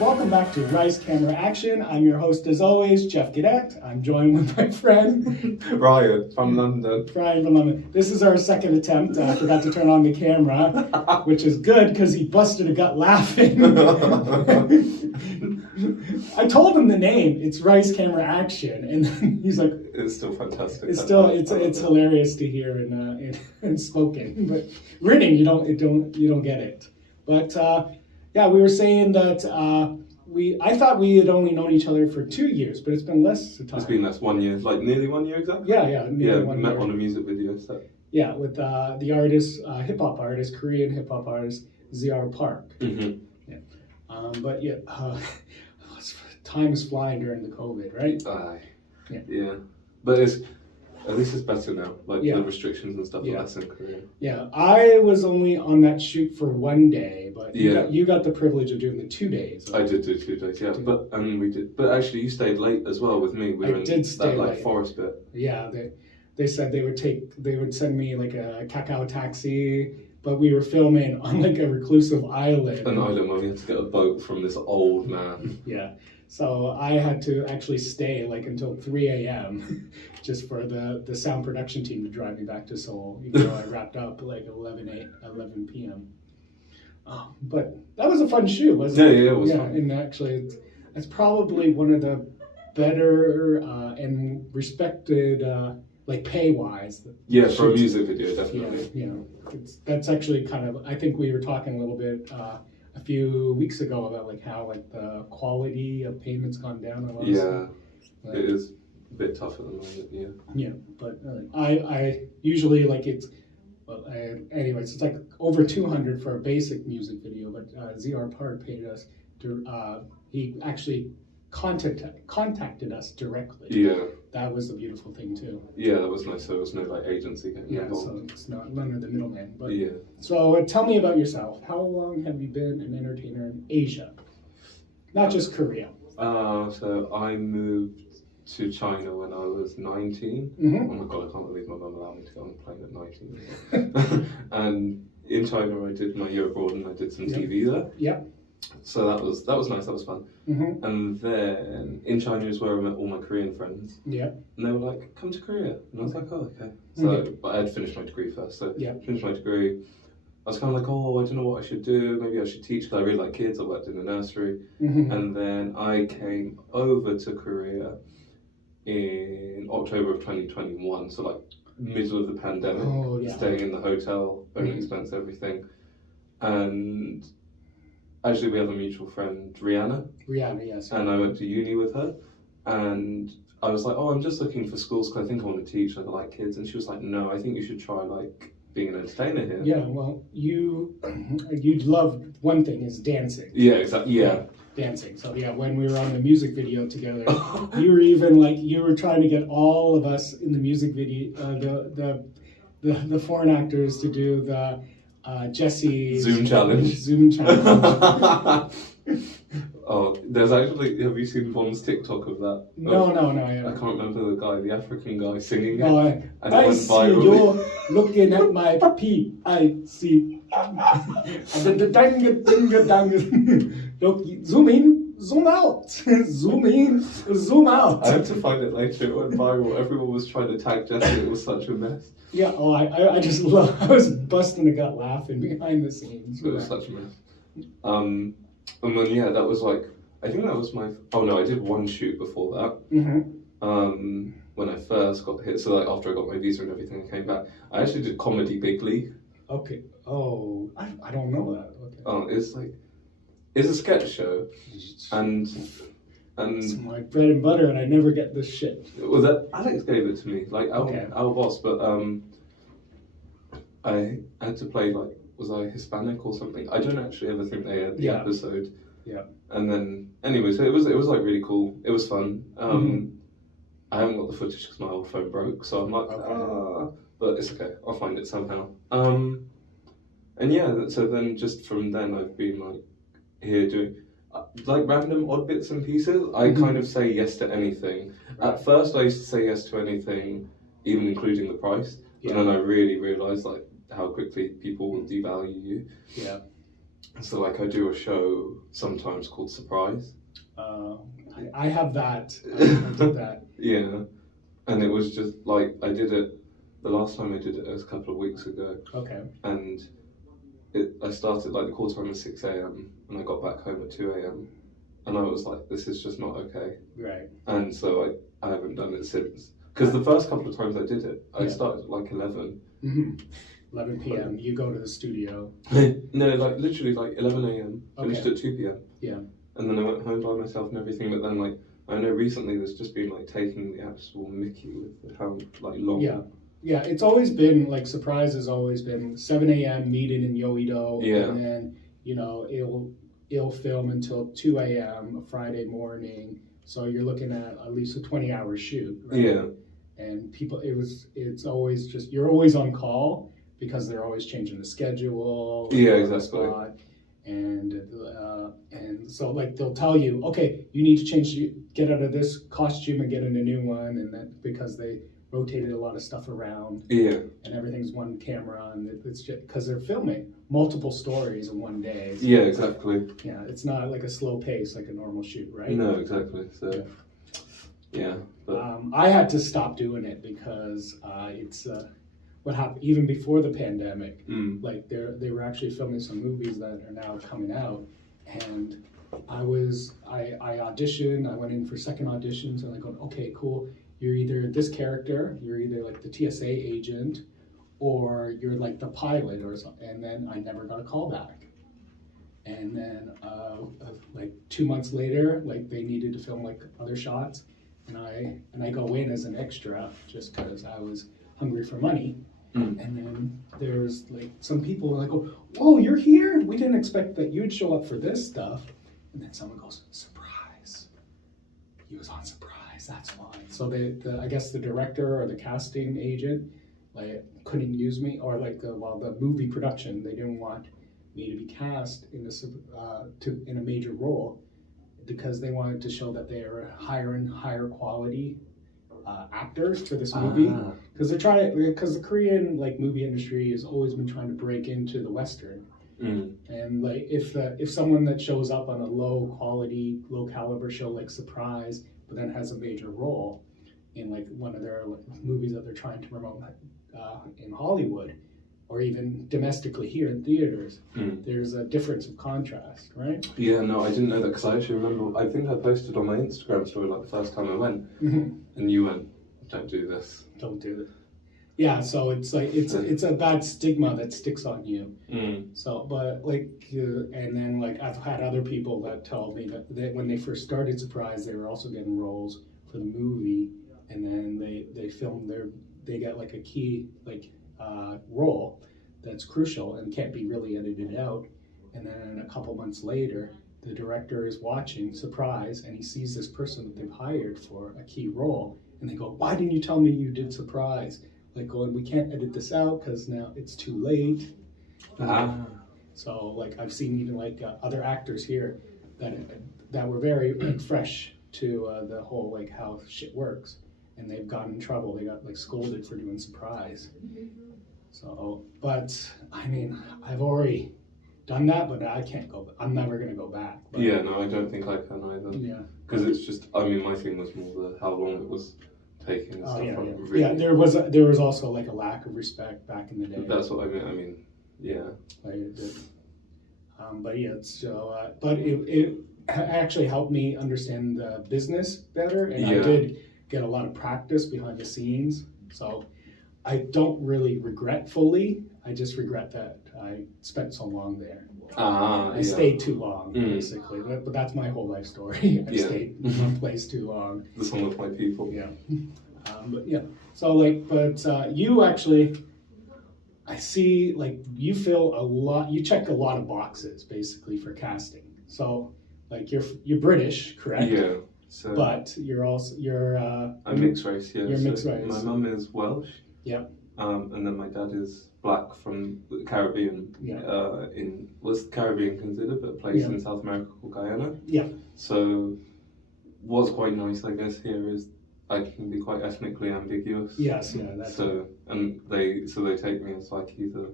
welcome back to Rise Camera Action. I'm your host as always, Geoff Gaudet. I'm joined with my friend Ryan from London. Ryan from London. This is our second attempt. I forgot to turn on the camera, which is good because he busted a gut laughing. I told him the name. It's Rise Camera Action, and then he's like, "It's still fantastic." It's hilarious to hear in spoken, but written you don't get it. But yeah, we were saying that I thought we had only known each other for 2 years, but it's been less time. It's been less 1 year, like nearly 1 year exactly. Yeah, we met on a music video set. Yeah, with the artist, hip hop artist, Korean hip hop artist Zior Park. Mm-hmm. Yeah, but yeah, time is flying during the COVID, right? Yeah, but at least it's better now. Like the restrictions and stuff are less in Korea. Yeah, I was only on that shoot for 1 day, but you got the privilege of doing the 2 days. I did do 2 days, yeah. But But actually, you stayed late as well with me. We were in that like forest bit. Yeah, they said they would send me like a cacao taxi, but we were filming on like a reclusive island. An island where we had to get a boat from this old man. Yeah. So I had to actually stay like until 3 a.m. just for the sound production team to drive me back to Seoul, even though I wrapped up like 11 p.m. But that was a fun shoot, wasn't it? Yeah, it was fun. And actually, it's probably one of the better and respected, like pay-wise. Yeah, for a music video, definitely. Yeah, that's actually kind of, I think we were talking a little bit a few weeks ago about like how like the quality of payment's gone down a lot. Yeah, it is a bit tough at the moment. Yeah, but I usually like it's. Anyways, it's like over 200 for a basic music video, but Zior Park paid us to. He actually contacted us directly. Yeah, that was a beautiful thing too. Yeah, that was nice. So there was no like agency getting involved. So it's none of the middleman. But yeah. So tell me about yourself. How long have you been an entertainer in Asia? Not just Korea. So I moved to China when I was 19. Mm-hmm. Oh my god, I can't believe my mum allowed me to go on a plane at 19. And in China I did my year abroad and I did some TV there. Yep. So that was nice, that was fun. Mm-hmm. And then in China is where I met all my Korean friends. Yeah. And they were like, come to Korea. And I was like, oh, okay. So, but I had finished my degree first. So finished my degree. I was kind of like, oh, I don't know what I should do. Maybe I should teach because I really like kids. I worked in a nursery. Mm-hmm. And then I came over to Korea in October of 2021. So like middle of the pandemic, staying in the hotel, own expense, everything. And actually, we have a mutual friend, Rihanna. Rihanna, yes. And I went to uni with her. And I was like, oh, I'm just looking for schools because I think I want to teach. Like, I like kids. And she was like, no, I think you should try like being an entertainer here. Yeah, well, you'd love one thing is dancing. Yeah, exactly. Yeah. Dancing. So yeah, when we were on the music video together, you were even like you were trying to get all of us in the music video, the foreign actors to do the Jesse's Zoom challenge. Oh, there's actually, have you seen Von's TikTok of that? No. I can't remember the guy, the African guy singing it. No, I see you looking at my pee. I see. Look, zoom in, zoom out. Zoom in, zoom out. I had to find it later. It went viral. Everyone was trying to tag Jesse. It was such a mess. Yeah, I just love, I was busting a gut laughing behind the scenes. It was such a mess. And then, that was like, I think that was I did one shoot before that. Mm-hmm. When I first got hit, so like after I got my visa and everything, I came back. I actually did Comedy Big League. Okay. Oh, I don't know that. Okay. Oh, it's a sketch show, and it's my bread and butter, and I never get this shit. Well, that Alex gave it to me, like our boss, but I had to play like. Was I Hispanic or something? I don't actually ever think they had the episode. Yeah. And then, anyway, so it was like really cool. It was fun. I haven't got the footage because my old phone broke, so I'm like, but it's okay. I'll find it somehow. And so then just from then I've been like here doing like random odd bits and pieces. I kind of say yes to anything. Right. At first I used to say yes to anything, even including the price. And then I really realised like how quickly people will devalue you. Yeah. So like I do a show sometimes called Surprise. I have that. I did that. Yeah, and it was just like I did it. The last time I did it was a couple of weeks ago. Okay. And I started like the call time was 6 a.m. and I got back home at 2 a.m. and I was like, this is just not okay. Right. And so I haven't done it since. Because the first couple of times I did it, I started at like 11. 11 p.m. You go to the studio. No, like literally like 11 a.m. Finished at 2 p.m. Yeah. And then I went home by myself and everything. But then like I know recently there's just been like taking the absolute mickey with how like long. Yeah. Yeah, it's always been like Surprise has always been 7 a.m. meeting in Yoido, and then it'll film until 2 a.m. a Friday morning. So you're looking at least a 20-hour shoot. Right? Yeah. And it's always just you're always on call because they're always changing the schedule. Yeah, exactly. And so like they'll tell you, okay, you need to get out of this costume and get in a new one, and that because they rotated a lot of stuff around. Yeah. And everything's one camera, and it's just because they're filming multiple stories in one day. So yeah, exactly. Yeah, it's not like a slow pace like a normal shoot, right? No, exactly. So, yeah. But I had to stop doing it because it's what happened even before the pandemic. Like they were actually filming some movies that are now coming out, and I auditioned. I went in for second auditions, and I go, okay, cool. You're either this character, you're either like the TSA agent, or you're like the pilot or something. And then I never got a call back. And then like 2 months later, like they needed to film like other shots, and I go in as an extra just because I was hungry for money. And then there's like some people like, "Whoa, you're here? We didn't expect that you'd show up for this stuff." And then someone goes, "Surprise! He was on Surprise. That's why." So I guess the director or the casting agent like couldn't use me, or like the movie production, they didn't want me to be cast in a major role because they wanted to show that they are hiring higher quality actors for this movie, because because the Korean like movie industry has always been trying to break into the Western. And like if someone that shows up on a low quality, low caliber show like Surprise, but then has a major role in like one of their movies that they're trying to promote in Hollywood, or even domestically here in theaters, there's a difference of contrast, right? Yeah, no, I didn't know that because I actually remember, I think I posted on my Instagram story like the first time I went, and you went, "Don't do this. Don't do this." Yeah, so it's like it's a bad stigma that sticks on you. So, but like, and then like I've had other people that tell me that when they first started Surprise, they were also getting roles for the movie, and then they filmed they get like a key like role that's crucial and can't be really edited out, and then a couple months later, the director is watching Surprise and he sees this person that they've hired for a key role, and they go, "Why didn't you tell me you did Surprise?" Like going, "We can't edit this out because now it's too late." So like I've seen even like other actors here that were very like, fresh to the whole like how shit works, and they've gotten in trouble. They got like scolded for doing Surprise. So, but I mean, I've already done that, but I can't go. I'm never gonna go back. But, yeah, no, I don't think I can either. Yeah, because it's just. I mean, my thing was more how long it was taking and stuff. Really, yeah. There was also like a lack of respect back in the day. That's what I mean. I mean, yeah. But yeah, so but it actually helped me understand the business better, and I did get a lot of practice behind the scenes. So I don't really regret fully. I just regret that I spent so long there. I stayed too long, basically. But that's my whole life story. I stayed in one place too long. The sum of my people. Yeah. But yeah. So like, but you actually, I see like you fill a lot. You check a lot of boxes basically for casting. So like you're British, correct? Yeah. So, but you're I'm mixed race. Yeah. You're mixed race. My mum is Welsh. Yep. And then my dad is black from the Caribbean. Yeah. Was Caribbean considered, but a place in South America called Guyana. Yeah. So what's quite nice, I guess, here is I can be quite ethnically ambiguous. Yes. Yeah. That's so they take me as like either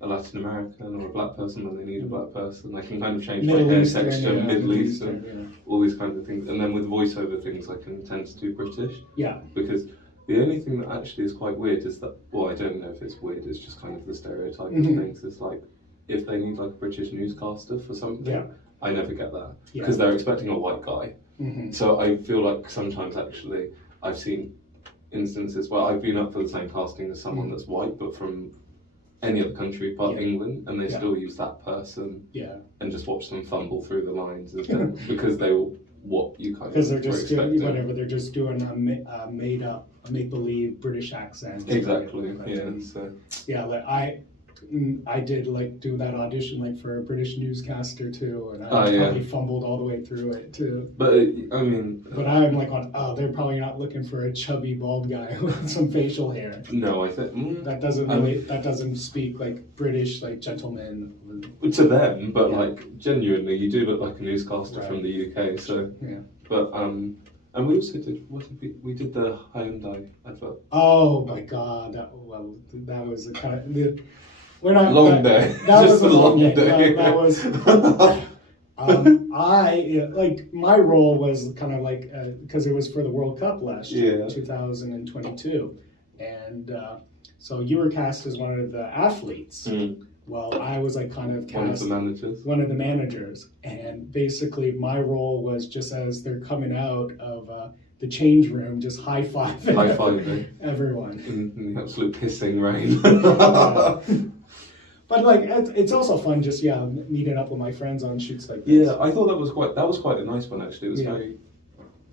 a Latin American or a black person when they need a black person. I can kind of change Middle my hair Eastern, texture, yeah, Middle Middle Eastern, Eastern, all these kinds of things. And then with voiceover things, I can tend to do British. Yeah. Because the only thing that actually is quite weird is that, well, I don't know if it's weird, it's just kind of the stereotype of things. It's like, if they need like a British newscaster for something, I never get that. Because they're expecting a white guy. So I feel like sometimes actually I've seen instances where I've been up for the same casting as someone that's white but from any other country but England, and they still use that person and just watch them fumble through the lines instead because they will what you kind of because they're just doing whatever, they're just doing a made up, a make believe British accent. Exactly. So like I did like do that audition like for a British newscaster too, and I probably fumbled all the way through it too. But I mean, but I'm like, they're probably not looking for a chubby bald guy with some facial hair. No, I think that doesn't really that doesn't speak like British like gentleman to them. But like genuinely, you do look like a newscaster from the UK. So but and we also did we did the Hyundai advert. Oh my god, that was a kind of. We're not long day. That was a long day. That was. My role was kind of like because it was for the World Cup last year, 2022, and so you were cast as one of the athletes. Well, I was like kind of cast one of the managers, and basically my role was just as they're coming out of the change room, just high-fiving everyone in the absolute pissing rain. But like it's also fun just meeting up with my friends on shoots like this. Yeah, I thought that was quite a nice one actually. It was very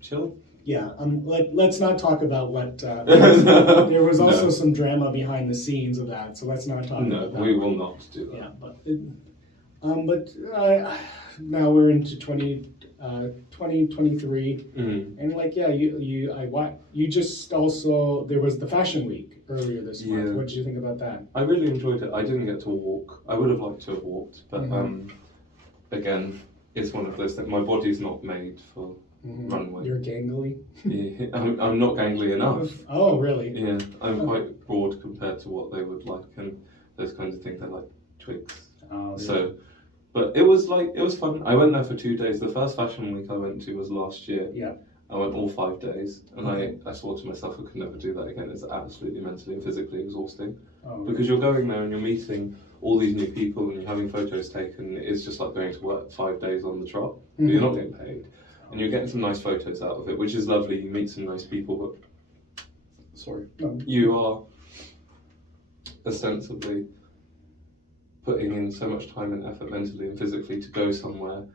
chill. Yeah, let's not talk about what there was also some drama behind the scenes of that, so let's not talk about that. No, we will not do that. Yeah, but now we're into 2023, and like you just also there was the Fashion Week earlier this month. What did you think about that? I really enjoyed it. I didn't get to walk. I would have liked to have walked, but again, it's one of those things. My body's not made for runway. You're gangly? Yeah, I'm not gangly enough. Oh, really? Yeah, I'm quite broad compared to what they would like, and those kinds of things. They're like twigs. Oh, so, but it was fun. I went there for 2 days. The first fashion week I went to was last year. Yeah. I went all 5 days, and I swore to myself I could never do that again. It's absolutely mentally and physically exhausting. Because you're going there and you're meeting all these new people and you're having photos taken. It's just like going to work 5 days on the trot. But you're not getting paid. And you're getting some nice photos out of it, which is lovely. You meet some nice people, but you are ostensibly putting in so much time and effort mentally and physically to go somewhere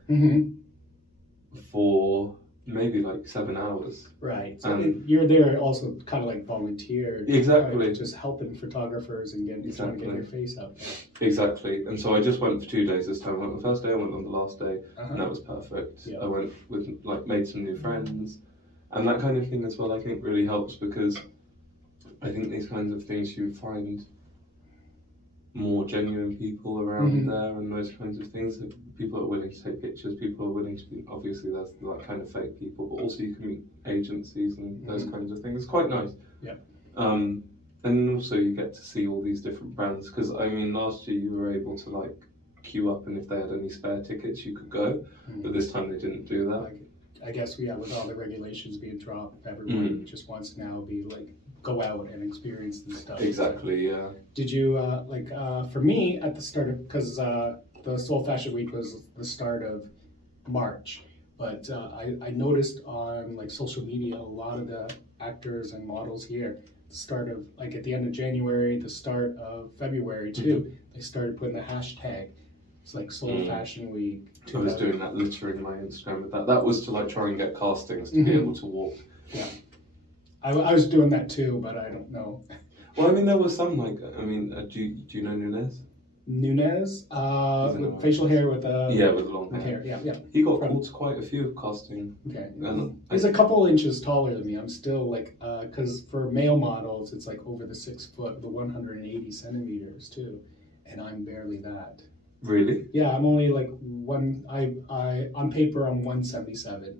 for maybe like 7 hours. Right. So you're there also kind of like volunteer. Exactly. Just helping photographers and trying to get your face out there. Exactly. And so I just went for 2 days this time. I went on the first day, I went on the last day, and that was perfect. I went with made some new friends, and that kind of thing as well I think really helps, because I think these kinds of things you find more genuine people around there, and those kinds of things. People are willing to take pictures, people are willing to be, obviously there's that kind of fake people, but also you can meet agencies and those kinds of things. It's quite nice. Yeah. And also you get to see all these different brands, because I mean last year you were able to like queue up, and if they had any spare tickets you could go, but this time they didn't do that. I guess with all the regulations being dropped, everyone just wants to now be like go out and experience this stuff. Exactly. Yeah. Did you for me at the start of, because the Seoul Fashion Week was the start of March, but I noticed on like social media a lot of the actors and models here, the start of like at the end of January, the start of February too, they started putting the hashtag. It's like Seoul Fashion Week. I was doing that littering my Instagram with that. That was to like try and get castings to be able to walk. Yeah. I was doing that too, but I don't know. Well, I mean, there was some like, I mean, do you know Nunez? Nunez? With facial hair with with long hair. Yeah. He got called to quite a few casting. Okay. He's a couple inches taller than me. I'm still like, because for male models, it's like over the 6 foot, the 180 centimeters too, and I'm barely that. Really? Yeah, I'm only like on paper I'm 177.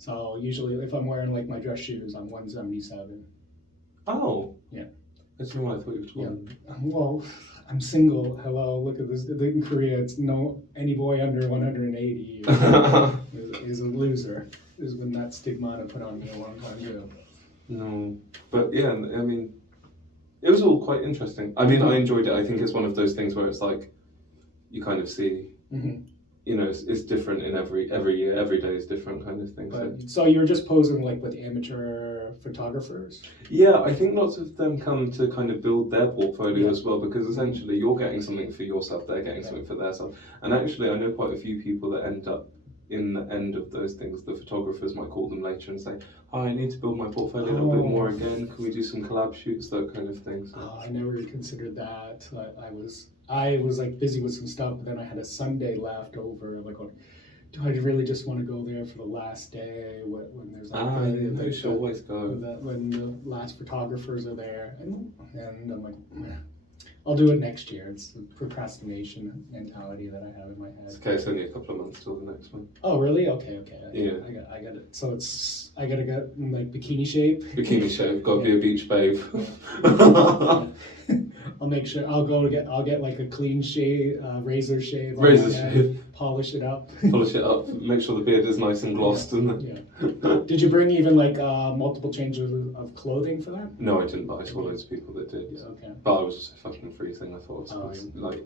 So usually if I'm wearing like my dress shoes, I'm 177. Oh. Yeah. That's not what I thought you were talking. Yeah. Well, I'm single. Hello, look at this. In Korea, it's no any boy under 180 is a loser. There's been that stigmata put on me a long time ago. No, but yeah, I mean, it was all quite interesting. I mean, I enjoyed it. I think it's one of those things where it's like, you kind of see, you know, it's different in every year. Every day is different kind of thing. But, so you're just posing like with amateur photographers? Yeah, I think lots of them come to kind of build their portfolio as well, because essentially you're getting something for yourself, they're getting something for their self. And actually, I know quite a few people that end up in the end of those things. The photographers might call them later and say, "Oh, I need to build my portfolio a little bit more again. Can we do some collab shoots?" That kind of thing. So. I never considered that. I was like busy with some stuff, but then I had a Sunday left over. Like, do I really just want to go there for the last day when there's like you should always go when the last photographers are there, and I'm like, I'll do it next year. It's the procrastination mentality that I have in my head. It's okay, it's only a couple of months till the next one. Oh, really? Okay. Yeah. I got it. So I gotta get in like bikini shape. Bikini shape. Gotta be a beach babe. I'll make sure I'll get like a clean shave, razor shave. Polish it up. Polish it up. Make sure the beard is nice and glossed. Yeah. Did you bring even like multiple changes of clothing for that? No, I didn't, but I saw loads of people that did. Yeah, okay. But I was just a fucking freezing. I thought like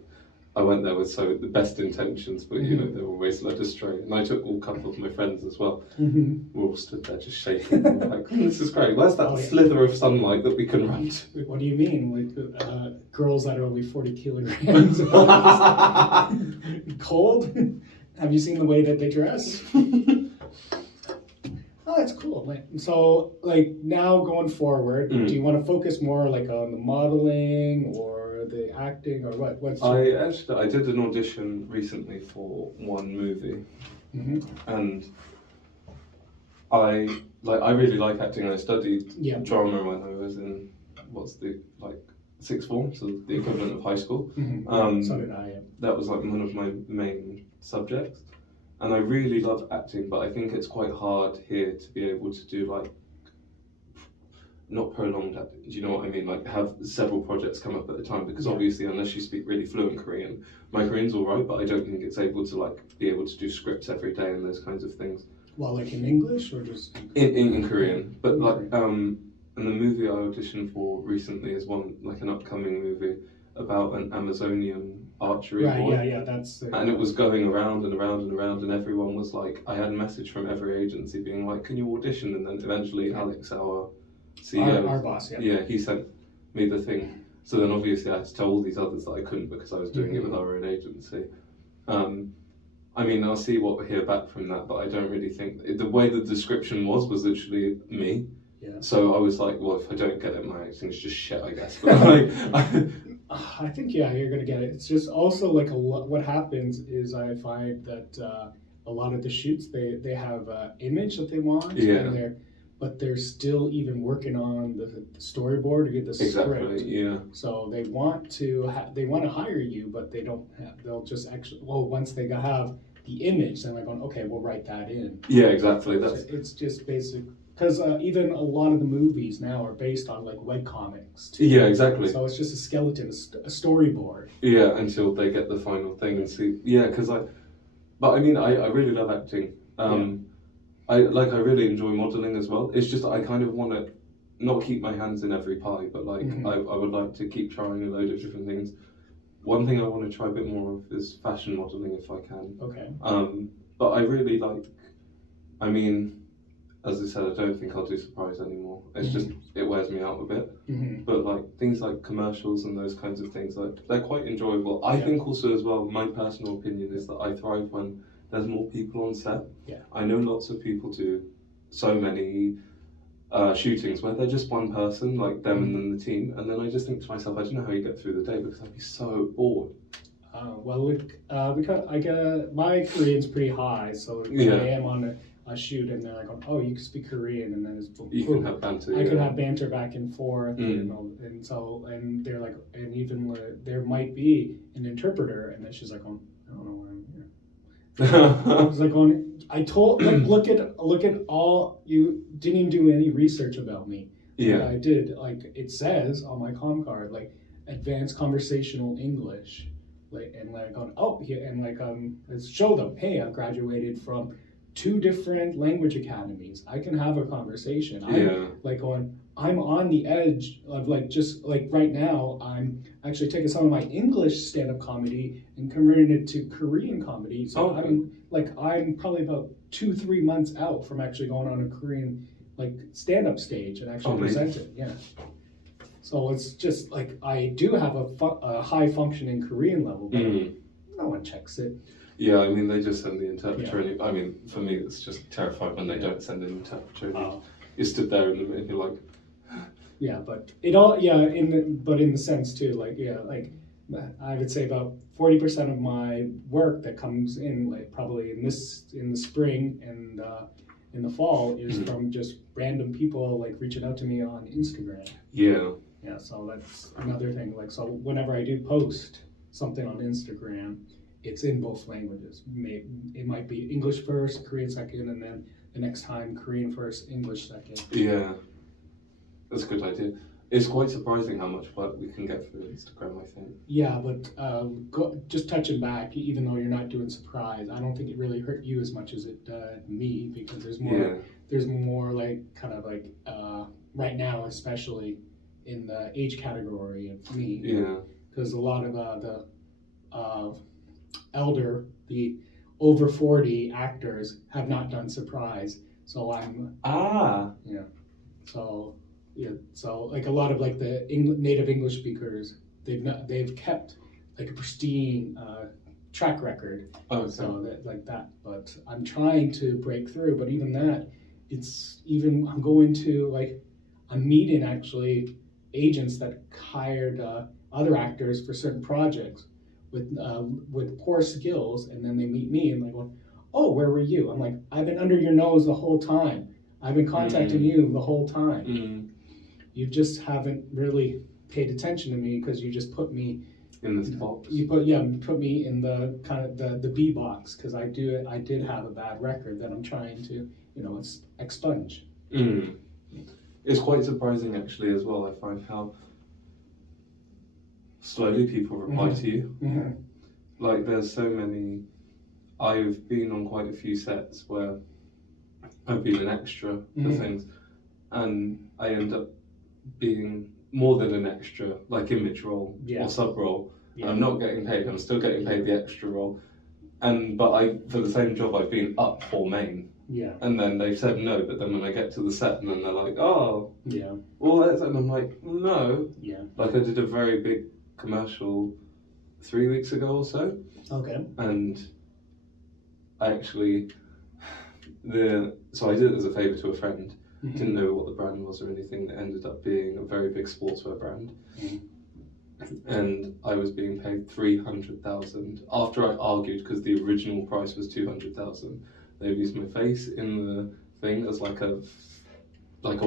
I went there with the best intentions, but you know they were always led astray. And I took a couple of my friends as well. We all stood there just shaking. Like, this is great. Where's that slither of sunlight that we can run to? What do you mean? Like girls that are only 40 kilograms? Cold? Have you seen the way that they dress? Oh, that's cool. So, like now going forward, do you want to focus more like on the modeling or the acting or what? I did an audition recently for one movie, and I really like acting. I studied drama when I was in sixth form, so the equivalent of high school. So did I. That was like one of my main subjects. And I really love acting, but I think it's quite hard here to be able to do like, not prolonged acting, do you know what I mean? Like have several projects come up at a time, because obviously unless you speak really fluent Korean, my Korean's alright, but I don't think it's able to like be able to do scripts every day and those kinds of things. Well, like in English or just? In Korean, but like, and the movie I auditioned for recently is an upcoming movie about an Amazonian archery boy. Yeah, that's and it was going around and around and around, and everyone was like, I had a message from every agency being like, can you audition? And then eventually Alex, our CEO, our boss, he sent me the thing. So then obviously I had to tell all these others that I couldn't because I was doing it with our own agency. I mean, I'll see what we hear back from that, but I don't really think the way the description was literally me. Yeah. So I was like, well, if I don't get it, my acting's just shit, I guess. But like, I think you're gonna get it. It's just also like what happens is I find that a lot of the shoots they have an image that they want, but they're still even working on the storyboard to get the script. Yeah. So they want to hire you, but they don't have. They'll just actually once they have the image, then they're going, okay, we'll write that in. Yeah, exactly. It's just basic. Because even a lot of the movies now are based on like webcomics too. Yeah, exactly. So it's just a skeleton, a storyboard. Yeah, until they get the final thing and see. Yeah, but I mean, I really love acting. I really enjoy modelling as well. It's just I kind of want to not keep my hands in every pie, but like I would like to keep trying a load of different things. One thing I want to try a bit more of is fashion modelling if I can. Okay. But I really I mean, as I said, I don't think I'll do surprise anymore. It's just, it wears me out a bit. But like things like commercials and those kinds of things, like they're quite enjoyable. I think also as well, my personal opinion is that I thrive when there's more people on set. Yeah. I know lots of people do so many shootings where they're just one person, like them and then the team. And then I just think to myself, I don't know how you get through the day because I'd be so bored. Well, look, because my Korean's pretty high, so I am on a shoot and they're like, oh, you can speak Korean, and then it's you can have banter. I can have banter back and forth, and they're like, and even there might be an interpreter, and then she's like, oh, I don't know why I'm here. I was like, I told, look at all, you didn't even do any research about me. Yeah, I did. Like it says on my comm card, like. advanced conversational English, and going, oh yeah, and let's show them, hey, I graduated from 2 different language academies. I can have a conversation. I'm on the edge of just right now, I'm actually taking some of my English stand-up comedy and converting it to Korean comedy. So I'm probably about 2-3 months out from actually going on a Korean stand-up stage and actually present it. Yeah. So it's just I do have a high functioning Korean level, but no one checks it. Yeah, I mean, they just send the interpreter. Yeah. I mean, for me, it's just terrifying when they don't send an interpreter. You stood there and you're like... Yeah, but it all, in the sense too, I would say about 40% of my work that comes in, probably in the spring and in the fall, is from just random people reaching out to me on Instagram. Yeah. Yeah, so that's another thing. So whenever I do post something on Instagram, it's in both languages. It might be English first, Korean second, and then the next time Korean first, English second. Yeah. That's a good idea. It's quite surprising how much work we can get through Instagram, I think. Yeah, but just touching back, even though you're not doing surprise, I don't think it really hurt you as much as it me, because there's more right now, especially in the age category of me. Yeah. Because a lot of the over 40 actors have not done surprise, so I'm so a lot of the native English speakers, they've kept a pristine track record. Okay. So that, but I'm trying to break through. But even that, I'm going to I'm meeting actually agents that hired other actors for certain projects with poor skills, and then they meet me and they go, oh, where were you? I'm like, I've been under your nose the whole time. I've been contacting you the whole time. You just haven't really paid attention to me because you just put me in this box. You put me in the kind of the B box, because I did have a bad record that I'm trying to expunge. It's quite surprising actually as well. I find how slowly people reply to you. There's so many. I've been on quite a few sets where I've been an extra for things, and I end up being more than an extra, image role or sub role. Yeah. I'm not getting paid. I'm still getting paid the extra role, but for the same job I've been up for main. Yeah. And then they've said no, but then when I get to the set, and then they're like, oh, yeah, well, that's, and I'm like, no. Yeah. I did a very big commercial 3 weeks ago or so. Okay. And I actually, so I did it as a favour to a friend. Didn't know what the brand was or anything. That ended up being a very big sportswear brand. And I was being paid $300,000 after I argued, because the original price was $200,000. They've used my face in the thing as a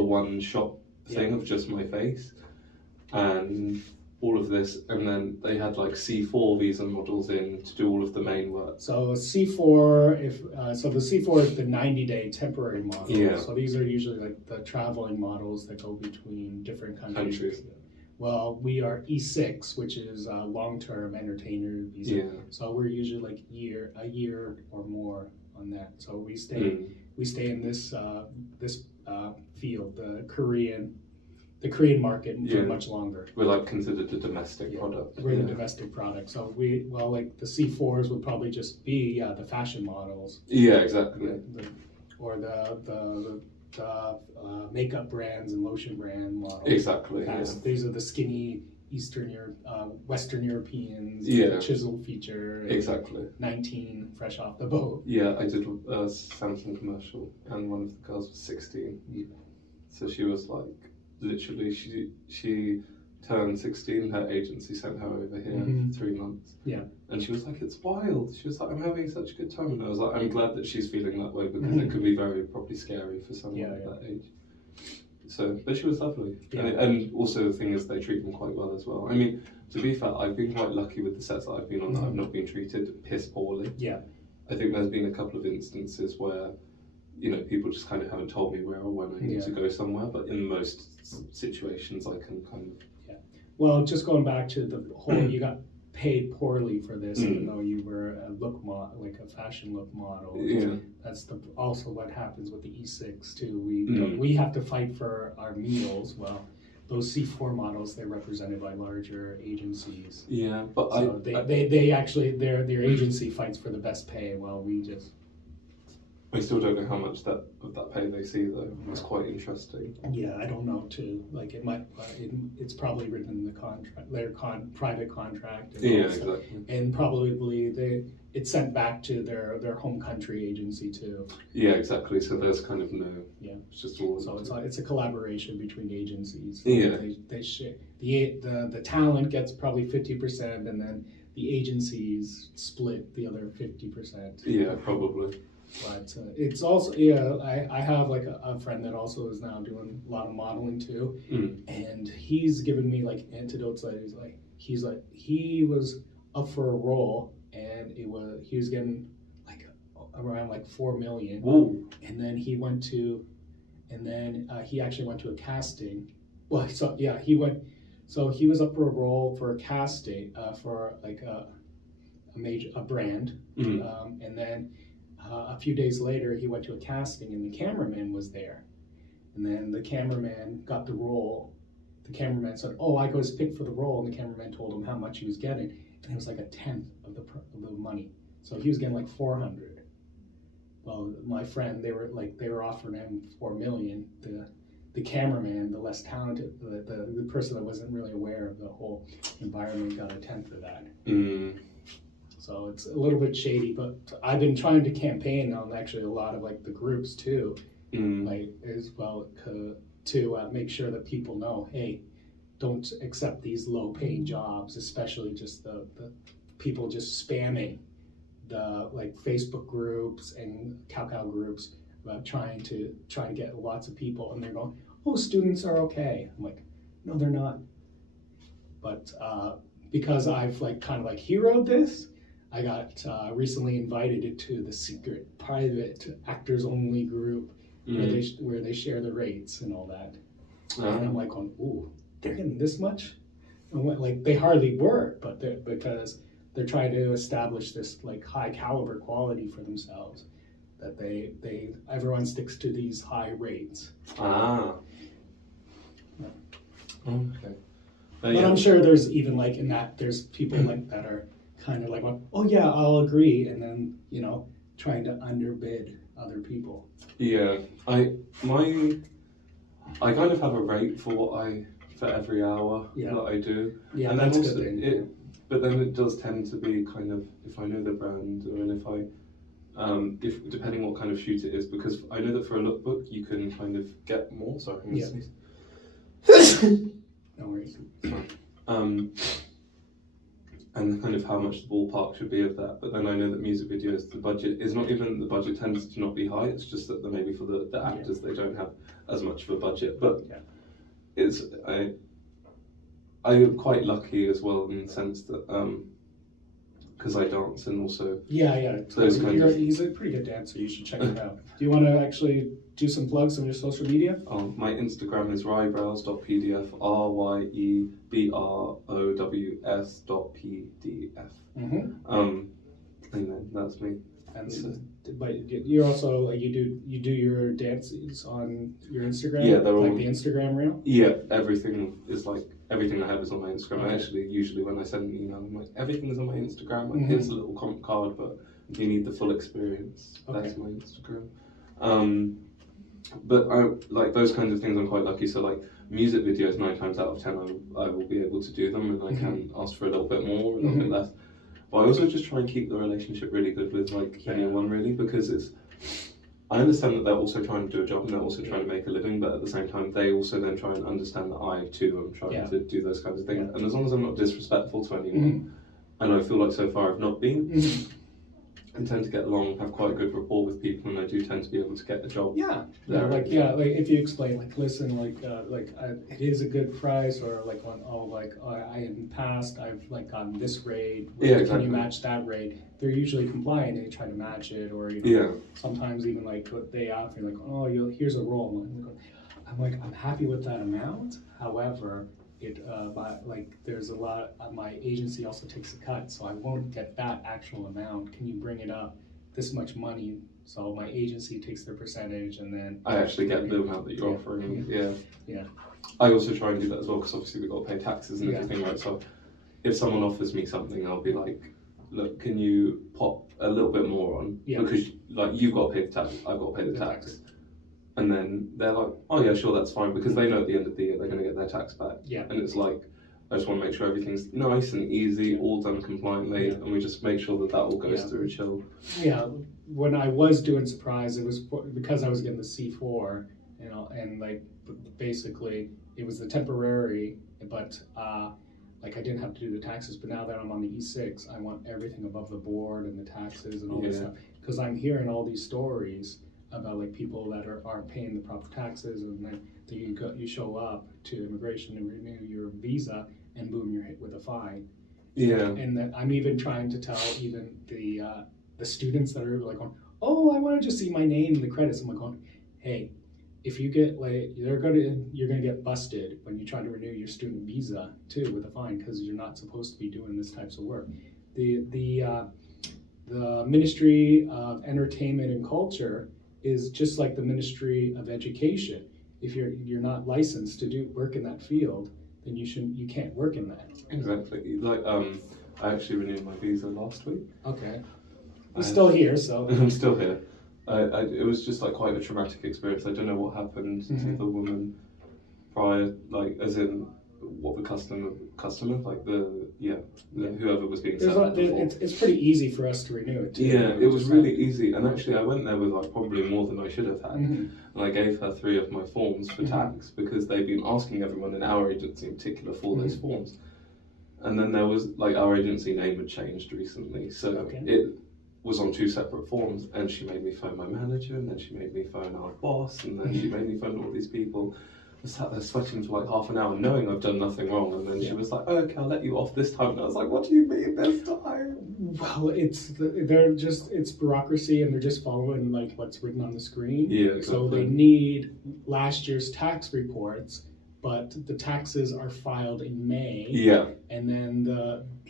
one shot thing of just my face, and all of this, and then they had C4 visa models in to do all of the main work. So C4, so the C4 is the 90-day temporary model. Yeah. So these are usually the traveling models that go between different countries. Well, we are E6, which is long-term entertainer visa. Yeah. So we're usually a year or more on that. So we stay in this field, the Korean market, for much longer. We're considered a domestic product. We're the domestic product. So the C4s would probably just be the fashion models. Yeah, exactly. Or the makeup brands and lotion brand models. Exactly. These are the skinny Western Europeans. Yeah. Chisel feature. Exactly. 19, fresh off the boat. Yeah, I did a Samsung commercial, and one of the girls was 16. Yeah. So she was literally, she turned 16. Her agency sent her over here for 3 months. Yeah. And she was like, it's wild. She was like, I'm having such a good time. And I was like, I'm glad that she's feeling that way, because it can be probably scary for someone that age. So, but she was lovely. Yeah. And also the thing is, they treat them quite well as well. I mean, to be fair, I've been quite lucky with the sets that I've been on that I've not been treated piss poorly. Yeah. I think there's been a couple of instances where, people just kind of haven't told me where or when I need to go somewhere, but in most situations I can kind of... Yeah. Well, just going back to the whole, you got paid poorly for this, even though you were a look model, like a fashion look model. Yeah. That's also what happens with the E6 too. We have to fight for our meals. Well, those C4 models, they're represented by larger agencies. Yeah, but so they actually their agency fights for the best pay, while we just. I still don't know how much of that pay they see though. It's quite interesting. Yeah, I don't know too. Like it might, it's probably written in the contract, their private contract. And exactly. And probably it's sent back to their home country agency too. Yeah, exactly. So there's kind of no. Yeah. It's just all. So it's a collaboration between agencies. Yeah. They share the talent gets probably 50%, and then the agencies split the other 50%. Yeah, probably. But it's also, I have like a friend that also is now doing a lot of modeling too, and he's given me like antidotes that he was up for a role, and he was getting like around like 4 million. Whoa. And then he actually went to a casting. Well, so yeah, he was up for a role for a casting for like a brand, and then. A few days later, he went to a casting, and the cameraman was there. And then the cameraman got the role. The cameraman said, "Oh, I was picked for the role," and the cameraman told him how much he was getting, and it was like 1/10 of the money. So he was getting like 400. Well, my friend, they were offering him 4 million. The cameraman, the less talented, the person that wasn't really aware of the whole environment, got 1/10 of that. So it's a little bit shady, but I've been trying to campaign on actually a lot of like the groups too, like as well to make sure that people know, hey, don't accept these low-paying jobs, especially just the people just spamming the like Facebook groups and Kakao groups about trying to get lots of people, and they're going, oh, students are okay. I'm like, no, they're not. But because I've like kind of like heroed this. I got recently invited to the secret, private, actors-only group where they share the rates and all that. And I'm like, going, ooh, they're getting this much? And like they hardly were, but because they're trying to establish this like high caliber quality for themselves, that everyone sticks to these high rates. Okay. But I'm sure there's even like in that there's people like that are kind of like, oh yeah, I'll agree, and then trying to underbid other people. Yeah, I kind of have a rate for every hour that I do. Yeah, and that's then a good thing. But then it does tend to be kind of if I know the brand, and if depending what kind of shoot it is, because I know that for a lookbook you can kind of get more. Sorry, I'm gonna sneeze. No worries. And kind of how much the ballpark should be of that. But then I know that music videos, the budget tends to not be high. It's just that maybe for the actors they don't have as much of a budget. But I'm quite lucky as well in the sense that because I dance and also he's a pretty good dancer. You should check it out. Do you want to actually do some plugs on your social media? My Instagram is rybrows.pdf, ryeBrows.pdf. And then that's me. And but you're also you do your dances on your Instagram. Yeah, they're all the Instagram reel. Yeah, everything I have is on my Instagram. Okay. I actually usually when I send an email, I'm like, everything is on my Instagram. Like, here's a little comp card, but if you need the full experience, that's my Instagram. But I like those kinds of things. I'm quite lucky. So like music videos, 9 times out of 10, I will be able to do them, and I can ask for a little bit more, a little bit less. But I also just try and keep the relationship really good with anyone really, because I understand that they're also trying to do a job and they're also trying to make a living, but at the same time they also then try and understand that I too am trying to do those kinds of things. And as long as I'm not disrespectful to anyone, and I feel like so far I've not been, I tend to get along, have quite a good rapport with people, and I do tend to be able to get a job. Like if you explain, like, listen, it is a good price, or like, I in the past I've like gotten this rate. Can you match that rate? They're usually compliant and they try to match it, or sometimes even like what they offer, like, oh, here's a roll. I'm like, I'm happy with that amount. However, there's a lot, my agency also takes a cut, so I won't get that actual amount. Can you bring it up this much money? So my agency takes their percentage, and then I actually get the amount that you're offering. Yeah. Yeah. I also try and do that as well, because obviously we've got to pay taxes and Yeah. everything, right? So if someone offers me something, I'll be like, look, can you pop a little bit more on? Yeah. Because like you've got to pay the tax, I've got to pay the tax. And then they're like, oh yeah, sure, that's fine, because they know at the end of the year they're going to get their tax back. Yeah. And it's like, I just want to make sure everything's nice and easy, all done compliantly, and we just make sure that that all goes through chill. Yeah, when I was doing Surprise, it was because I was getting the C4, you know, and like basically it was the temporary, but like I didn't have to do the taxes. But now that I'm on the E6, I want everything above the board and the taxes and all this stuff, because I'm hearing all these stories about like people that aren't paying the proper taxes, and then you show up to immigration and renew your visa, and boom, you're hit with a fine. Yeah. And that I'm even trying to tell even the students that are like going, oh, I want to just see my name in the credits. I'm like going, hey, if you get like you're gonna get busted when you try to renew your student visa too with a fine, because you're not supposed to be doing this types of work. The Ministry of Entertainment and Culture is just like the Ministry of Education. If you're not licensed to do work in that field, then you can't work in that. Exactly. Like I actually renewed my visa last week. Okay. I'm still here, so. I'm still here. It was just like quite a traumatic experience. I don't know what happened to the woman prior, like as in what the customer, like whoever was being sent before. It's pretty easy for us to renew it too. Yeah, it was really easy, and actually I went there with like probably more than I should have had, and I gave her 3 of my forms for tax, because they've been asking everyone in our agency in particular for those forms. And then there was like our agency name had changed recently, so it was on 2 separate forms, and she made me phone my manager, and then she made me phone our boss, and then she made me phone all these people. I sat there sweating for like half an hour, knowing I've done nothing wrong, and then she was like, oh, okay, I'll let you off this time. And I was like, what do you mean this time? Well, it's bureaucracy, and they're just following like what's written on the screen. Yeah, exactly. So they need last year's tax reports, but the taxes are filed in May. Yeah. And then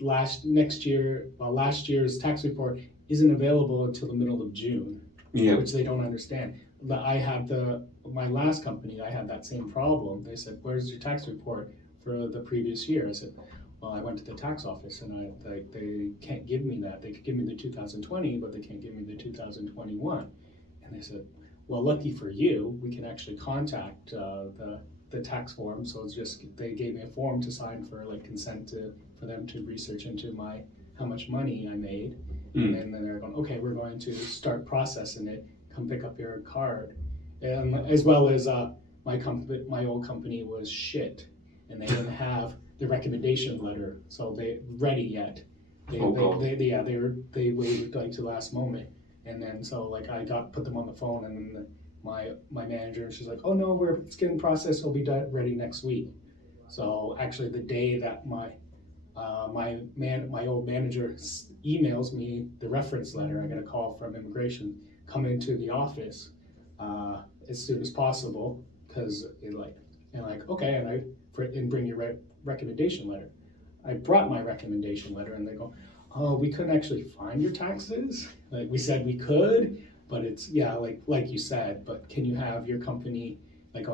last year's tax report isn't available until the middle of June. Yeah. Which they don't understand. My last company, I had that same problem. They said, where's your tax report for the previous year? I said, well, I went to the tax office, and they can't give me that. They could give me the 2020, but they can't give me the 2021. And they said, well, lucky for you, we can actually contact the tax form. So it's just, they gave me a form to sign for like consent for them to research into how much money I made. And then they're going, okay, we're going to start processing it. Come pick up your card. As well as my old company was shit, and they didn't have the recommendation letter, so they ready yet. They waited like to the last moment, and then so like I put them on the phone, and then my manager, she's like, oh no, it's getting processed, it'll be ready next week. So actually the day that my old manager emails me the reference letter, I got a call from immigration, come into the office as soon as possible, because okay, and bring your recommendation letter. I brought my recommendation letter, and they go, oh, we couldn't actually find your taxes. Like we said we could, but it's like you said, but can you have your company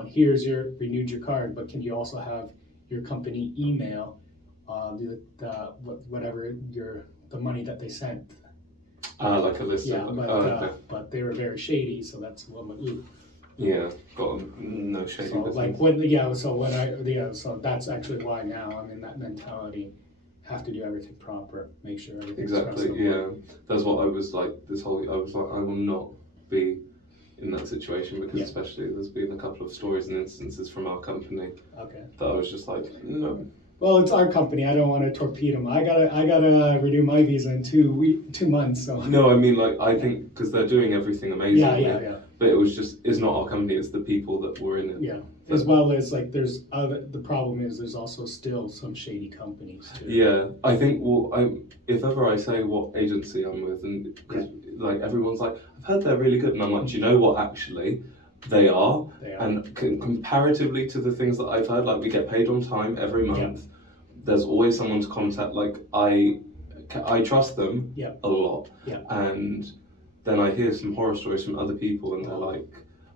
here's your renewed your card, but can you also have your company email the money that they sent? Like a list. Yeah, but they were very shady, so that's what I'm like, ooh. Yeah, got no shady. So that's actually why now I'm in that mentality. Have to do everything proper, make sure everything's exactly. Yeah, that's what I was like. I was like, I will not be in that situation, because especially there's been a couple of stories and instances from our company that I was just like, no. Well, it's our company. I don't want to torpedo them. I gotta renew my visa in 2 months. So no, I mean I think because they're doing everything amazingly. Yeah. But it's not our company. It's the people that were in it. Yeah, as well as there's the problem is there's also still some shady companies too. Yeah, I think if ever I say what agency I'm with, and everyone's like, I've heard they're really good, and I'm like, do you know what? Actually, they are. They are. And comparatively to the things that I've heard, like we get paid on time every month. There's always someone to contact. Like I trust them a lot. And then I hear some horror stories from other people, and they're like,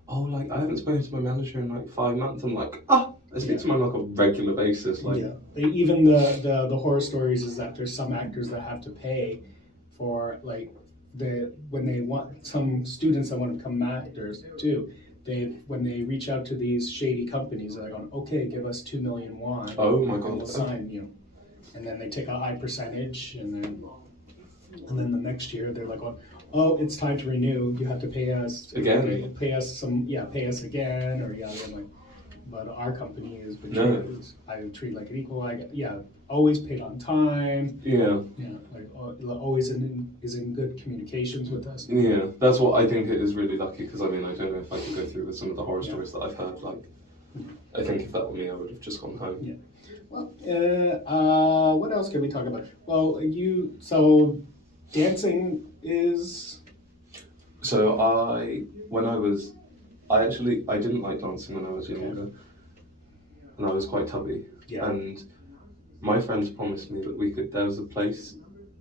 "Oh, like I haven't spoken to my manager in like 5 months." I'm like, I speak to him on like a regular basis. Like, even the horror stories is that there's some actors that have to pay for like when they want some students that want to become actors too. When they reach out to these shady companies, they're going, okay, give us 2 million won. Oh my God! And we'll sign you. And then they take a high percentage, and then the next year they're like, oh, it's time to renew. You have to pay us again. Pay us again, or like. But our company is I treat like an equal. Always paid on time. Like always is in good communications with us. Yeah, that's what I think it is really lucky, because I mean, I don't know if I could go through with some of the horror stories that I've heard. Like, I think if that were me, I would have just gone home. Yeah. Well, what else can we talk about? Well, so dancing is. So I didn't like dancing when I was younger, and I was quite tubby. Yeah. And my friends promised me that there was a place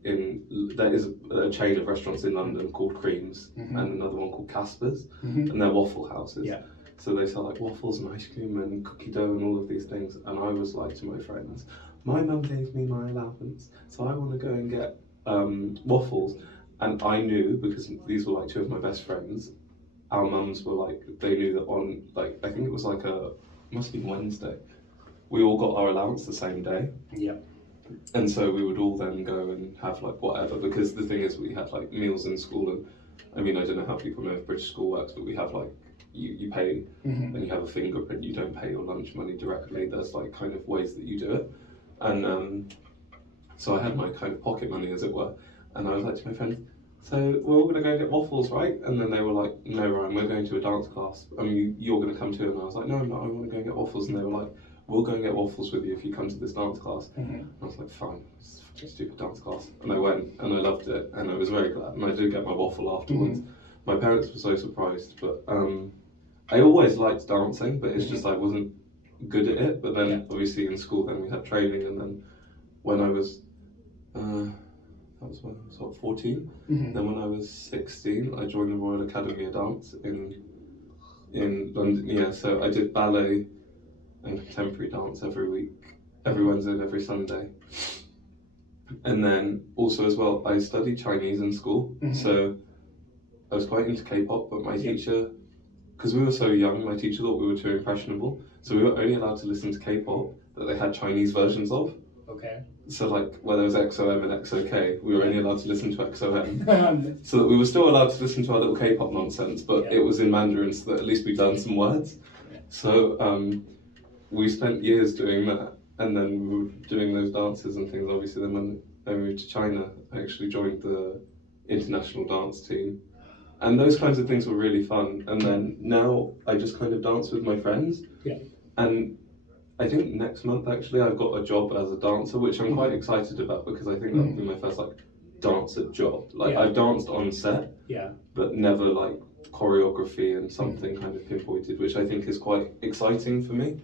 there is a chain of restaurants in London called Creams, and another one called Casper's, and they're waffle houses. Yeah. So they sell like waffles and ice cream and cookie dough and all of these things. And I was like to my friends, my mum gave me my allowance, so I want to go and get waffles. And I knew, because these were like two of my best friends, our mums were like, they knew that on like, I think it was like must be Wednesday, we all got our allowance the same day. Yeah. And so we would all then go and have like whatever, because the thing is, we had like meals in school, and I mean, I don't know how people know if British school works, but we have like, you pay and you have a fingerprint, you don't pay your lunch money directly. There's like kind of ways that you do it. And so I had my kind of pocket money, as it were, and I was like to my friends, so we're all going to go get waffles, right? And then they were like, no, Ryan, we're going to a dance class. I mean, you're going to come too. And I was like, no, I'm not, I want to go and get waffles. And they were like, we'll go and get waffles with you if you come to this dance class. And I was like, fine, it's a stupid dance class. And I went, and I loved it, and I was very glad. And I did get my waffle afterwards. My parents were so surprised, but I always liked dancing, but it's just I wasn't good at it. But then obviously in school, then we had training, and then when I was, that was when I was what, 14. Then when I was 16, I joined the Royal Academy of Dance in London. Yeah, so I did ballet and contemporary dance every week, every Wednesday and every Sunday. And then also as well, I studied Chinese in school, so I was quite into K-pop, but my teacher, because we were so young, my teacher thought we were too impressionable, so we were only allowed to listen to K-pop that they had Chinese versions of. Okay. So like where there was XOM and XOK, we were only allowed to listen to XOM. So that we were still allowed to listen to our little K-pop nonsense, but it was in Mandarin, so that at least we'd learned some words. So we spent years doing that, and then we were doing those dances and things. Obviously then when I moved to China, I actually joined the international dance team. And those kinds of things were really fun. And then now I just kind of dance with my friends. Yeah. And I think next month actually I've got a job as a dancer, which I'm quite excited about, because I think that'll be my first like dancer job. Like I've danced on set, but never like choreography and something kind of pinpointed, which I think is quite exciting for me.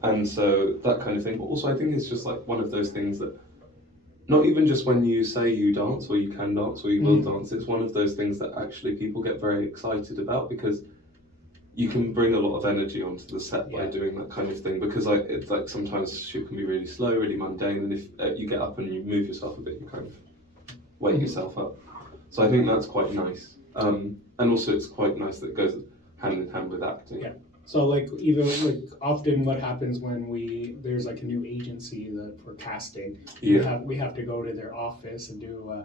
And so that kind of thing. But also I think it's just like one of those things that not even just when you say you dance or you can dance or you will dance, it's one of those things that actually people get very excited about, because you can bring a lot of energy onto the set by doing that kind of thing, because it's like sometimes shoot can be really slow, really mundane, and if you get up and you move yourself a bit, you kind of wake yourself up. So I think that's quite nice. And also it's quite nice that it goes hand in hand with acting. Yeah. So like even like often what happens when there's like a new agency that for casting, we have to go to their office and do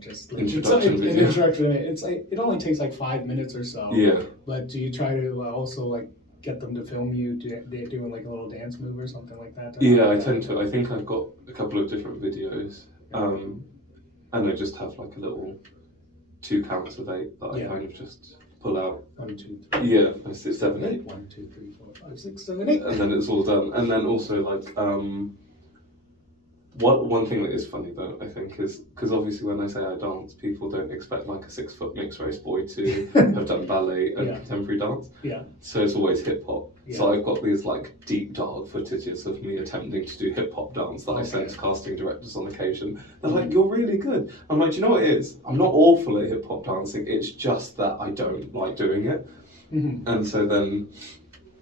just like introduction. It's like it only takes like 5 minutes or so. Yeah. But do you try to also like get them to film you doing like a little dance move or something like that? Yeah, I tend to. I think I've got a couple of different videos, and I just have like a little 2 counts of 8 that I kind of just pull out. 1, 2, 3. Yeah, 6, 7, 8. 1, 2, 3, 4, 5, 6, 7, 8. And then it's all done. And then also like One thing that is funny though, I think, is because obviously when I say I dance, people don't expect like a 6-foot mixed race boy to have done ballet and contemporary dance. Yeah. So it's always hip hop. Yeah. So I've got these like deep dark footages of me attempting to do hip hop dance that I send to casting directors on occasion. They're like, "You're really good." I'm like, "Do you know what it is? I'm not awful at hip hop dancing. It's just that I don't like doing it." And so then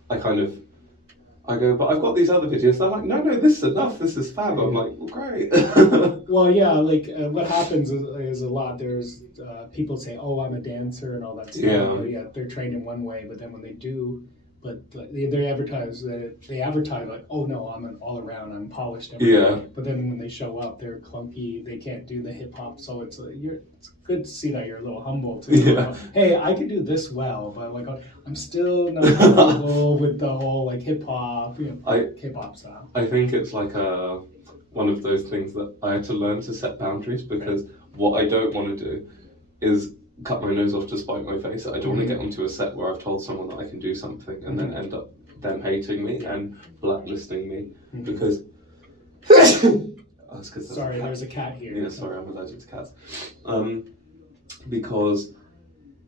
I go, "But I've got these other videos." They're like, "No, this is enough. This is fab." I'm like, "Well, great." Well, yeah, like what happens is a lot. There's people say, "Oh, I'm a dancer" and all that stuff. Yeah. But yeah, they're trained in one way, but then when they do, they advertise like, "Oh no, I'm an all around. I'm polished." Yeah. But then when they show up, they're clunky. They can't do the hip hop. So it's good to see that you're a little humble too. Yeah. Hey, I can do this well, but like I'm still not comfortable with the whole like hip hop, hip hop style. I think it's like one of those things that I had to learn to set boundaries, because what I don't want to do is cut my nose off to spite my face. I don't want to get onto a set where I've told someone that I can do something and then end up them hating me and blacklisting me because sorry, there's a cat here. Yeah, sorry, I'm allergic to cats. Because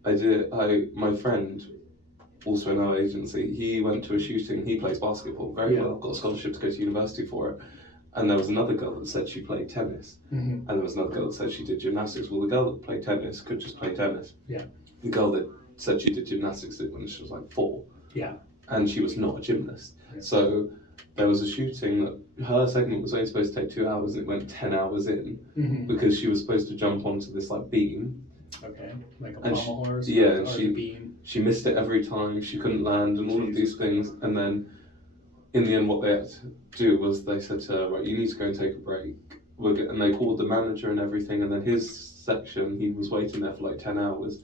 my friend, also in our agency, he went to a shooting. He plays basketball very well, got a scholarship to go to university for it. And there was another girl that said she played tennis. And there was another girl that said she did gymnastics. Well, the girl that played tennis could just play tennis. Yeah. The girl that said she did gymnastics did when she was like 4. Yeah. And she was not a gymnast. Yeah. So there was a shooting that her segment was only supposed to take 2 hours, and it went 10 hours in because she was supposed to jump onto this like beam. Okay, like a pommel horse. Yeah, or beam. She missed it every time. She couldn't land, and all of these things. And then in the end, what they had to do was they said to her, "Right, you need to go and take a break." And they called the manager and everything. And then his section, he was waiting there for like 10 hours.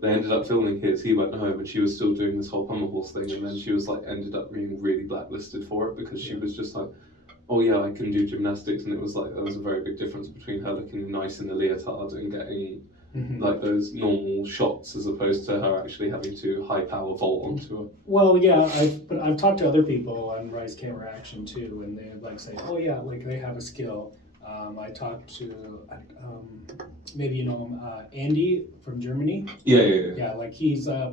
They ended up filming his. He went home, and she was still doing this whole pommel horse thing. And then she was like, ended up being really blacklisted for it because she was just like, "Oh yeah, I can do gymnastics." And it was like, there was a very big difference between her looking nice in the leotard and getting like those normal shots, as opposed to her actually having to high power vault onto her. Well, yeah, I've talked to other people on Rise Camera Action too, and they like say, "Oh yeah, like they have a skill." I talked to maybe you know him, Andy from Germany. Yeah. Like he's he's a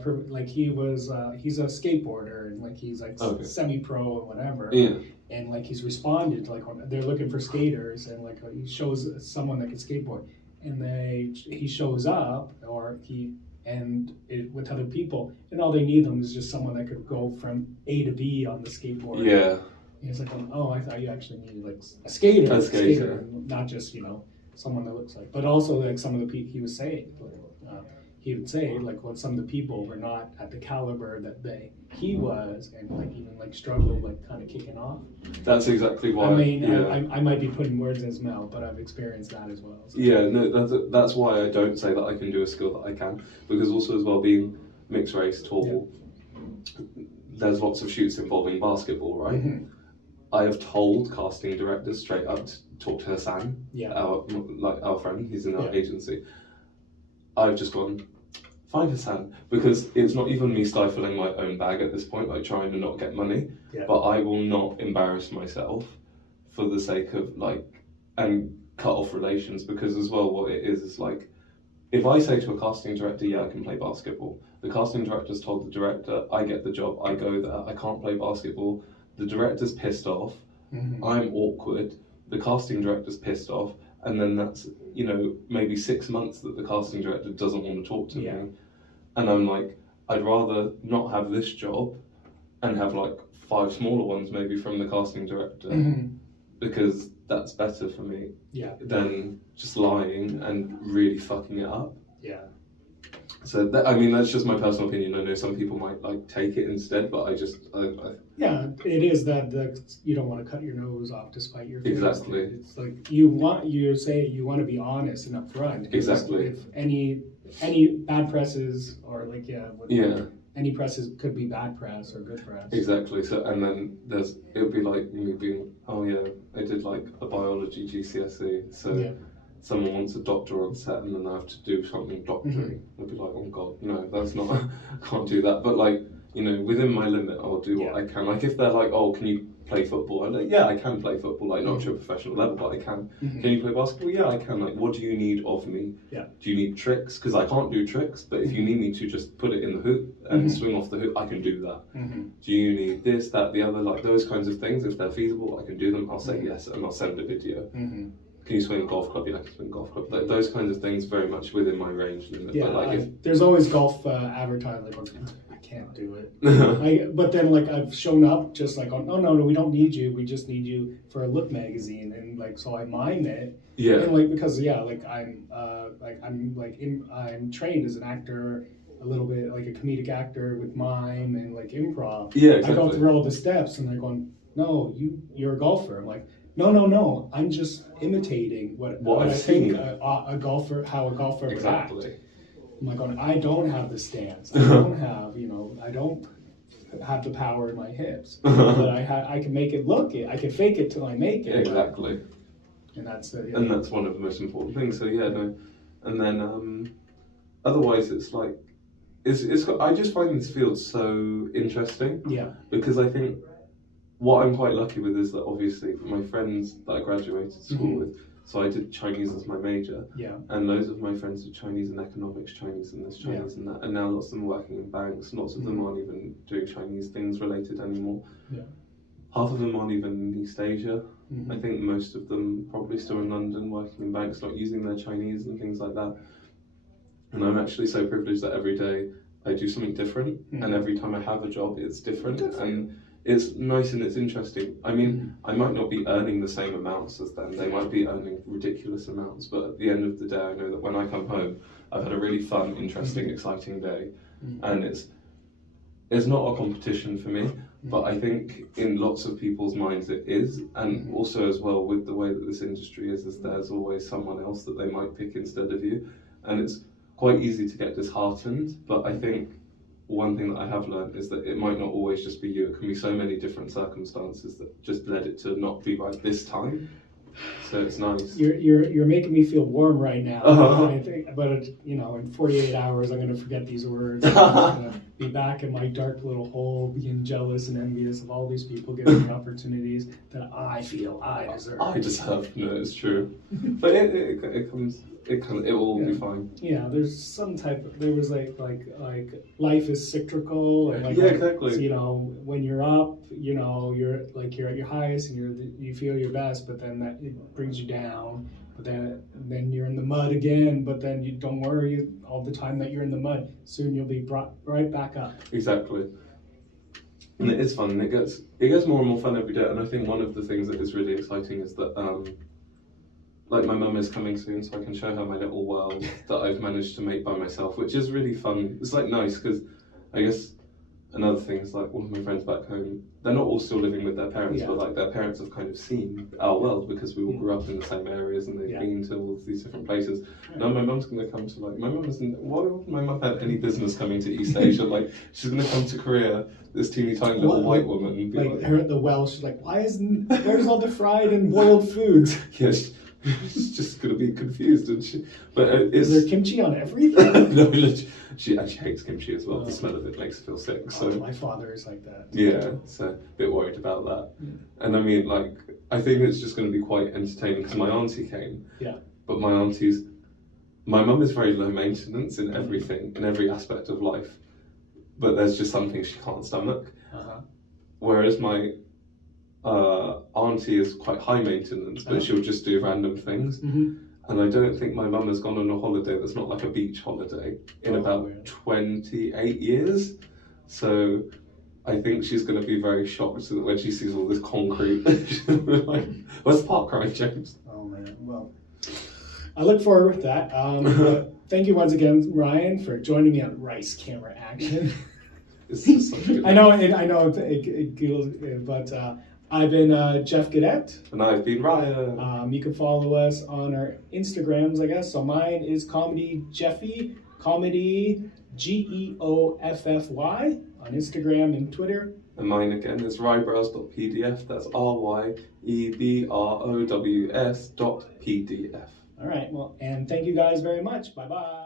skateboarder, and like he's like semi-pro and whatever. Yeah. And like he's responded to like when they're looking for skaters, and like he shows someone that can skateboard, and he shows up with other people, and all they need them is just someone that could go from A to B on the skateboard. Yeah. And he's like, "Oh, I thought you actually needed like a skater, not just someone that looks like." But also like some of the people he would say like when some of the people were not at the caliber that he was, and like even like struggled like kind of kicking off. That's exactly why. I mean, I might be putting words in his mouth, but I've experienced that as well. So. Yeah, no, that's why I don't say that I can do a skill that I can, because also as well being mixed race, tall, there's lots of shoots involving basketball, right? I have told casting directors straight up to talk to Hassan, our friend, he's in our agency. I've just gone, find Hassan, because it's not even me stifling my own bag at this point, like trying to not get money, but I will not embarrass myself for the sake of and cut off relations, because as well what it is like, if I say to a casting director, "Yeah, I can play basketball," the casting director's told the director, "I get the job, I go there, I can't play basketball." The director's pissed off, I'm awkward, the casting director's pissed off, and then that's, maybe 6 months that the casting director doesn't want to talk to me. And I'm like, I'd rather not have this job and have like 5 smaller ones maybe from the casting director, because that's better for me than just lying and really fucking it up. Yeah. So that's just my personal opinion. I know some people might take it instead, but I yeah, it is that you don't want to cut your nose off to spite your face. Exactly. It's like you want to be honest and upfront. Exactly. If any bad presses or any presses could be bad press or good press. Exactly. So and then it would be like me being, "Oh yeah, I did like a biology GCSE, so." Someone wants a doctor on set and then I have to do something doctory. I'd be like, "Oh God, no, that's not, I can't do that." But you know, within my limit, I'll do what I can. Like if they're like, oh, can you play football? I'm like, yeah, I can play football, like not to a professional level, but I can. Can you play basketball? Yeah, I can. Like, what do you need of me? Yeah. Do you need tricks? Because I can't do tricks, but if you need me to just put it in the hoop and swing off the hoop, I can do that. Do you need this, that, the other? Like those kinds of things, if they're feasible, I can do them. I'll say yes, and I'll send a video. Can you swing a golf club? Yeah, I can swing a golf club. Like, those kinds of things, very much within my range limit. Yeah, but like there's always golf advertising. Like, I can't do it. But then, like, I've shown up just like, oh no, we don't need you. We just need you for a Look magazine, and like, so I mime it. Yeah. And like, because I'm trained as an actor, a little bit like a comedic actor with mime and like improv. Yeah, exactly. I go through all the steps, and they're going, no, you're a golfer. I'm like, no, I'm just imitating what I think a golfer, how a golfer would act. I'm like, I don't have the stance. I don't have, I don't have the power in my hips. But I can make it look it. I can fake it till I make it. Exactly. And that's and that's one of the most important things. So yeah, no. And then otherwise, it's like I just find this field so interesting. Yeah. Because I think what I'm quite lucky with is that obviously my friends that I graduated school with, so I did Chinese as my major, and loads of my friends did Chinese in economics, Chinese in this, Chinese in that, and now lots of them are working in banks, lots of them aren't even doing Chinese things related anymore. Yeah. Half of them aren't even in East Asia. I think most of them probably still in London working in banks, not using their Chinese and things like that. And I'm actually so privileged that every day I do something different, and every time I have a job it's different. And it's nice and it's interesting. I mean, I might not be earning the same amounts as them. They might be earning ridiculous amounts, but at the end of the day, I know that when I come home, I've had a really fun, interesting, exciting day, and it's not a competition for me. But I think in lots of people's minds it is, and also as well with the way that this industry is there's always someone else that they might pick instead of you, and it's quite easy to get disheartened. But I think one thing that I have learned is that it might not always just be you. It can be so many different circumstances that just led it to not be right this time. So it's nice. You're making me feel warm right now. I think, but in 48 hours I'm going to forget these words. I'm going to be back in my dark little hole, being jealous and envious of all these people getting the opportunities that I feel I deserve. I deserve. No, it's true. But it will all be fine. Yeah, there's some there was like life is cyclical, and exactly. When you're up, you're at your highest and you feel your best, but then that it brings you down. But then you're in the mud again. But then you don't worry all the time that you're in the mud. Soon you'll be brought right back up. Exactly. And it is fun, and it gets more and more fun every day. And I think one of the things that is really exciting is that like my mum is coming soon, so I can show her my little world that I've managed to make by myself, which is really fun. It's like nice because I guess another thing is like one of my friends back home, they're not all still living with their parents, but like their parents have kind of seen our world because we all grew up in the same areas and they've been to all of these different places. Now my mum's going to come to my mum isn't, why would my mum have any business coming to East Asia? Like she's going to come to Korea, this teeny tiny little white woman, and be like her at the well, she's like, where's all the fried and boiled foods? Yes. She's just going to be confused, and is there kimchi on everything? No, she hates kimchi as well. The smell of it makes her feel sick. So my father is like that. Yeah, so a bit worried about that. And I mean, like, I think it's just going to be quite entertaining because my auntie came. Yeah. But my mum is very low maintenance in everything, in every aspect of life. But there's just some things she can't stomach. Whereas my auntie is quite high maintenance, but she'll just do random things. And I don't think my mum has gone on a holiday that's not like a beach holiday in about 28 years. So I think she's going to be very shocked when she sees all this concrete. Like, where's the park crying, James? Oh man, well, I look forward to that. But thank you once again, Ryan, for joining me on Rice Camera Action. I know, but I've been Geoff Gaudet. And I've been Ryan. You can follow us on our Instagrams, I guess. So mine is Comedy Geoffy, Comedy Geoffy on Instagram and Twitter. And mine again is rybrows.pdf. That's RYEBROWS.pdf. All right, well, and thank you guys very much. Bye-bye.